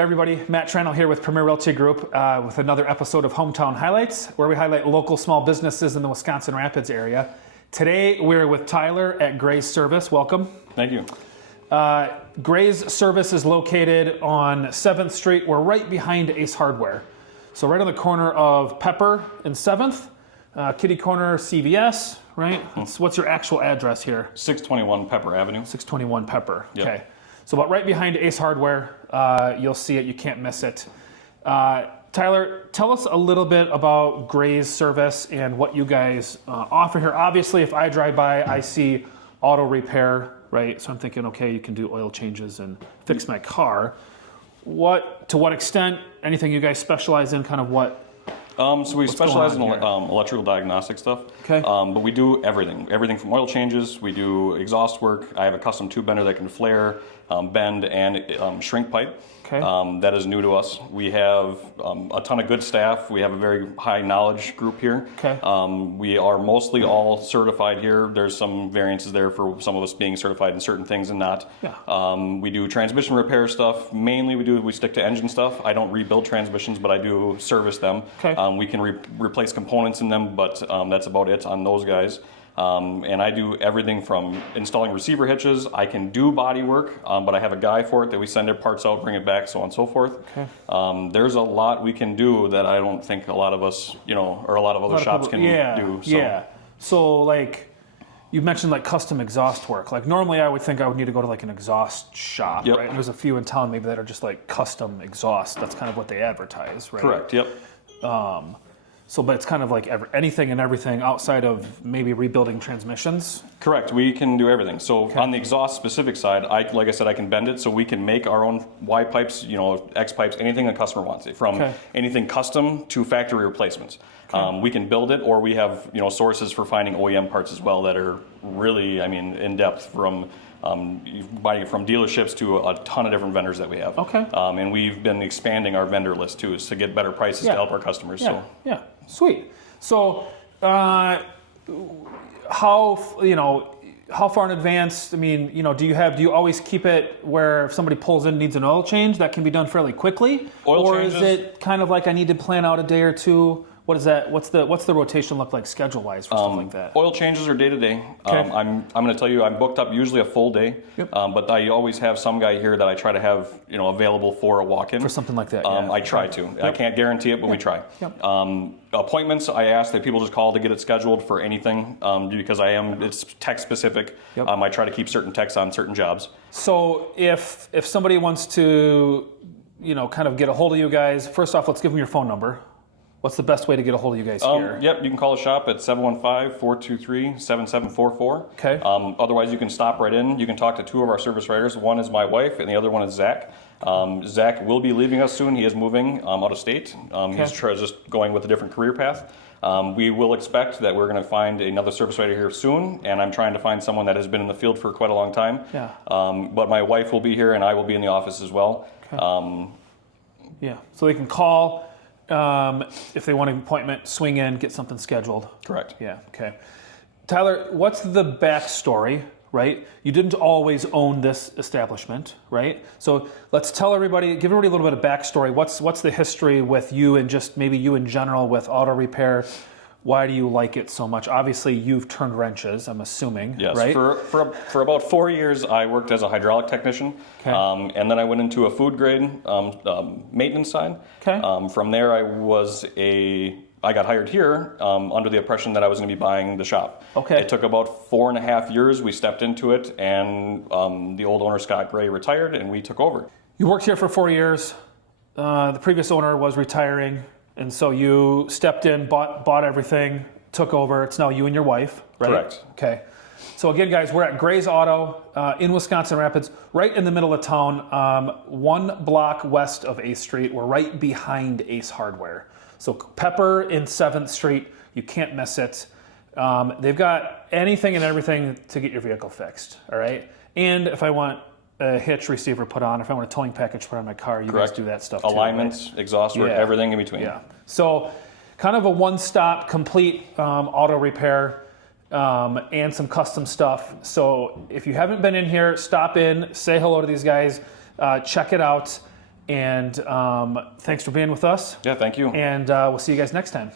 Everybody, Matt Tranel here with Premier Realty Group with another episode of Hometown Highlights, where we highlight local small businesses in the Wisconsin Rapids area. Today, we're with Tyler at Gray's Service. Welcome. Thank you. Gray's Service is located on 7th Street. We're right behind Ace Hardware. So right on the corner of Pepper and 7th, kitty corner CVS, right? What's your actual address here? 621 Pepper Avenue. 621 Pepper, Yep. Okay. So about right behind Ace Hardware, you'll see it, you can't miss it. Tyler, tell us a little bit about Gray's Service and what you guys offer here. Obviously, if I drive by, I see auto repair, right? So I'm thinking, okay, you can do oil changes and fix my car. To what extent, anything you guys specialize in, kind of what? So we specialize in going on electrical diagnostic stuff. Okay. But we do everything from oil changes. We do exhaust work. I have a custom tube bender that can flare, bend, and shrink pipe. Okay. That is new to us. We have a ton of good staff. We have a very high knowledge group here. Okay. We are mostly all certified here. There's some variances there for some of us being certified in certain things and not. Yeah. We do transmission repair stuff. Mainly we stick to engine stuff. I don't rebuild transmissions, but I do service them. Okay. We can replace components in them, but that's about it on those guys. And I do everything from installing receiver hitches. I can do body work, but I have a guy for it that we send their parts out, bring it back, so on and so forth. Okay. There's a lot we can do that I don't think a lot of us, or a lot of other shops can do. So. Yeah. So like, you mentioned like custom exhaust work. Like normally I would think I would need to go to like an exhaust shop, Yep. right? And there's a few in town maybe that are just like custom exhaust. That's kind of what they advertise, right? Correct, yep. But it's kind of like anything and everything outside of maybe rebuilding transmissions. Correct. We can do everything. So on the exhaust specific side, like I said, I can bend it so we can make our own Y pipes, X pipes, anything a customer wants it, from anything custom to factory replacements. We can build it, or we have sources for finding OEM parts as well that are really, in depth, from buying it from dealerships to a ton of different vendors that we have. Okay. And we've been expanding our vendor list too, to get better prices to help our customers. Yeah. Yeah. Sweet. So, how far in advance? Do you always keep it where if somebody pulls in needs an oil change, that can be done fairly quickly? Oil changes? Is it kind of like I need to plan out a day or two? What is that? What's the rotation look like schedule wise for stuff like that? Oil changes are day to day. Okay. I'm going to tell you, I'm booked up usually a full day. Yep. But I always have some guy here that I try to have available for a walk-in. For something like that. Yeah. I try to. Yep. I can't guarantee it, but we try. Yep. Appointments, I ask that people just call to get it scheduled for anything because it's tech specific. Yep. I try to keep certain techs on certain jobs. So if somebody wants to kind of get a hold of you guys, first off, let's give them your phone number. What's the best way to get a hold of you guys here? Yep, you can call the shop at 715-423-7744. Okay. Otherwise, you can stop right in. You can talk to two of our service writers. One is my wife, and the other one is Zach. Zach will be leaving us soon. He is moving out of state. He's just going with a different career path. We will expect that we're going to find another service writer here soon, and I'm trying to find someone that has been in the field for quite a long time. Yeah. But my wife will be here, and I will be in the office as well. Okay. Yeah. So they can call. If they want an appointment, swing in, get something scheduled. Correct. Yeah, okay. Tyler, what's the backstory, right? You didn't always own this establishment, right? So let's give everybody a little bit of backstory. What's the history with you and just maybe you in general with auto repair? Why do you like it so much? Obviously, you've turned wrenches, I'm assuming, yes, right? For about 4 years, I worked as a hydraulic technician, and then I went into a food grade maintenance side. Okay. From there, I got hired here under the impression that I was going to be buying the shop. Okay. It took about 4.5 years. We stepped into it, and the old owner, Scott Gray, retired, and we took over. You worked here for 4 years. The previous owner was retiring. And so you stepped in, bought everything, took over. It's now you and your wife, right? Correct. Okay. So again, guys, we're at Gray's Auto in Wisconsin Rapids, right in the middle of town, 1 block west of 8th Street. We're right behind Ace Hardware. So Pepper in 7th Street, you can't miss it. They've got anything and everything to get your vehicle fixed, all right? And if I want a hitch receiver put on, if I want a towing package put on my car, you guys do that stuff too. Alignments, right? exhaust work, everything in between. Yeah. So kind of a one-stop, complete auto repair and some custom stuff. So if you haven't been in here, stop in, say hello to these guys, check it out. And thanks for being with us. Yeah, thank you. And we'll see you guys next time.